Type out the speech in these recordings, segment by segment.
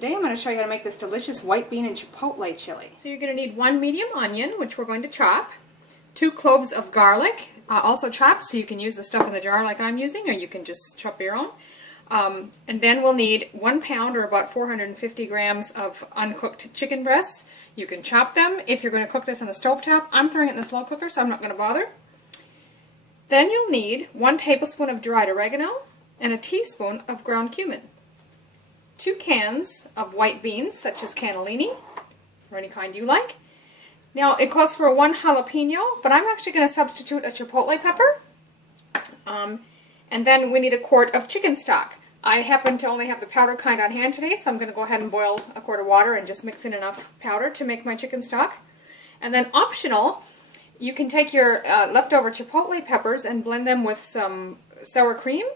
Today I'm going to show you how to make this delicious white bean and chipotle chili. So you're going to need 1 medium onion, which we're going to chop, 2 cloves of garlic, also chopped, so you can use the stuff in the jar like I'm using, or you can just chop your own. And then we'll need 1 pound, or about 450 grams of uncooked chicken breasts. You can chop them if you're going to cook this on the stovetop. I'm throwing it in the slow cooker, so I'm not going to bother. Then you'll need 1 tablespoon of dried oregano and a teaspoon of ground cumin. 2 cans of white beans, such as cannellini, or any kind you like. Now, it calls for 1 jalapeno, but I'm actually going to substitute a chipotle pepper. And then we need 1 quart of chicken stock. I happen to only have the powder kind on hand today, so I'm going to go ahead and boil 1 quart of water and just mix in enough powder to make my chicken stock. And then optional, you can take your leftover chipotle peppers and blend them with some sour cream.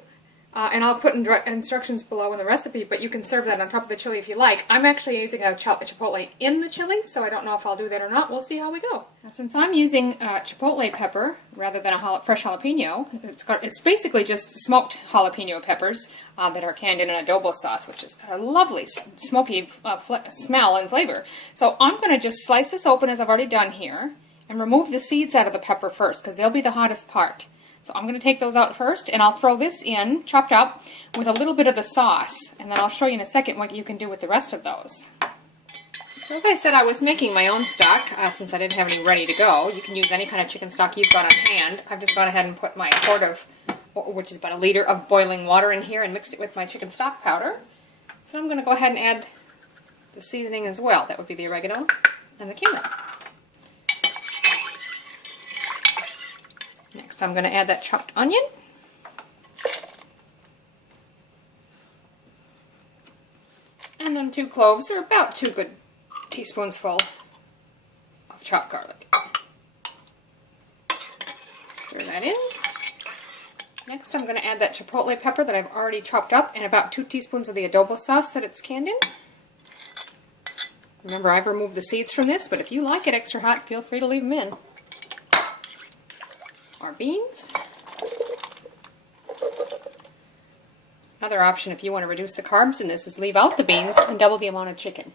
And I'll put instructions below in the recipe, but you can serve that on top of the chili if you like. I'm actually using a chipotle in the chili, so I don't know if I'll do that or not. We'll see how we go. Now, since I'm using chipotle pepper rather than a fresh jalapeno, it's basically just smoked jalapeno peppers that are canned in an adobo sauce, which has got a lovely smoky smell and flavor. So I'm going to just slice this open as I've already done here and remove the seeds out of the pepper first, because they'll be the hottest part. So I'm going to take those out first, and I'll throw this in, chopped up, with a little bit of the sauce, and then I'll show you in a second what you can do with the rest of those. So as I said, I was making my own stock, since I didn't have any ready to go. You can use any kind of chicken stock you've got on hand. I've just gone ahead and put my quart of, which is about 1 liter of boiling water in here, and mixed it with my chicken stock powder. So I'm going to go ahead and add the seasoning as well. That would be the oregano and the cumin. Next, I'm going to add that chopped onion. And then 2 cloves, or about 2 good teaspoons full of chopped garlic. Stir that in. Next, I'm going to add that chipotle pepper that I've already chopped up, and about 2 teaspoons of the adobo sauce that it's canned in. Remember, I've removed the seeds from this, but if you like it extra hot, feel free to leave them in. Our beans. Another option, if you want to reduce the carbs in this, is leave out the beans and double the amount of chicken.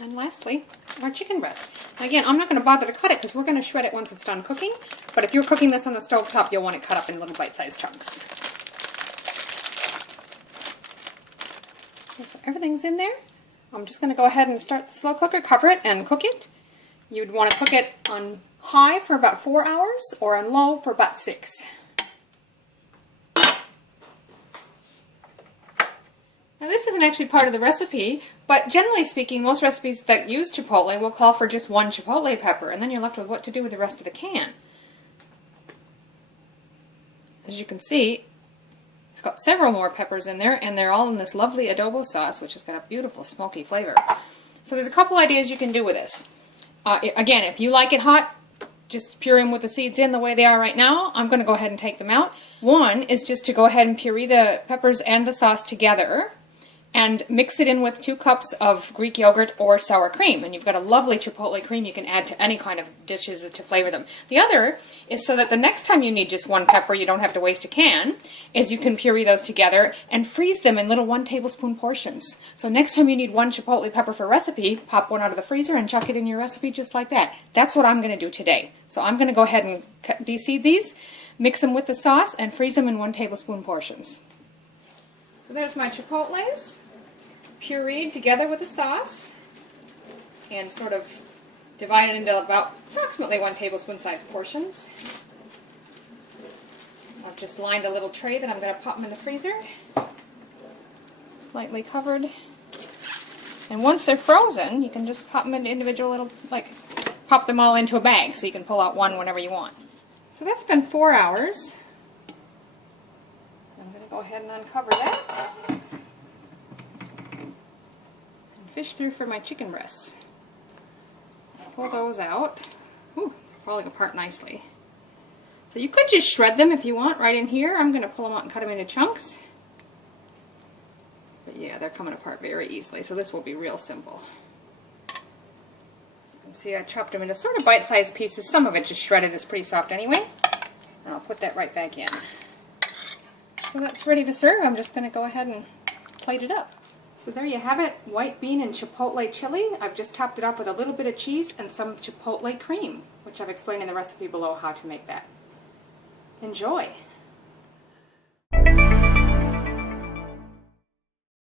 And lastly, our chicken breast. Now again, I'm not going to bother to cut it because we're going to shred it once it's done cooking, but if you're cooking this on the stovetop, you'll want it cut up in little bite-sized chunks. Okay, so everything's in there. I'm just going to go ahead and start the slow cooker, cover it, and cook it. You'd want to cook it on high for about 4 hours, or on low for about 6. Now this isn't actually part of the recipe, but generally speaking, most recipes that use chipotle will call for just 1 chipotle pepper, and then you're left with what to do with the rest of the can. As you can see, it's got several more peppers in there, and they're all in this lovely adobo sauce, which has got a beautiful smoky flavor. So there's a couple ideas you can do with this. Again, if you like it hot, just puree them with the seeds in the way they are right now. I'm going to go ahead and take them out. One is just to go ahead and puree the peppers and the sauce together and mix it in with 2 cups of Greek yogurt or sour cream. And you've got a lovely chipotle cream you can add to any kind of dishes to flavor them. The other is so that the next time you need just 1 pepper, you don't have to waste a can, is you can puree those together and freeze them in little 1 tablespoon portions. So next time you need 1 chipotle pepper for recipe, pop 1 out of the freezer and chuck it in your recipe just like that. That's what I'm going to do today. So I'm going to go ahead and de-seed these, mix them with the sauce, and freeze them in 1 tablespoon portions. So there's my chipotles, pureed together with the sauce, and sort of divided into about approximately 1 tablespoon sized portions. I've just lined a little tray that I'm going to pop them in the freezer, lightly covered. And once they're frozen, you can just pop them into individual little, pop them all into a bag, so you can pull out one whenever you want. So that's been 4 hours. I'm going to go ahead and uncover that and fish through for my chicken breasts. Pull those out. Ooh, they're falling apart nicely. So you could just shred them if you want right in here. I'm going to pull them out and cut them into chunks. But yeah, they're coming apart very easily, so this will be real simple. As you can see, I chopped them into sort of bite-sized pieces. Some of it just shredded is pretty soft anyway. And I'll put that right back in. So that's ready to serve. I'm just going to go ahead and plate it up. So there you have it, white bean and chipotle chili. I've just topped it up with a little bit of cheese and some chipotle cream, which I've explained in the recipe below how to make that. Enjoy!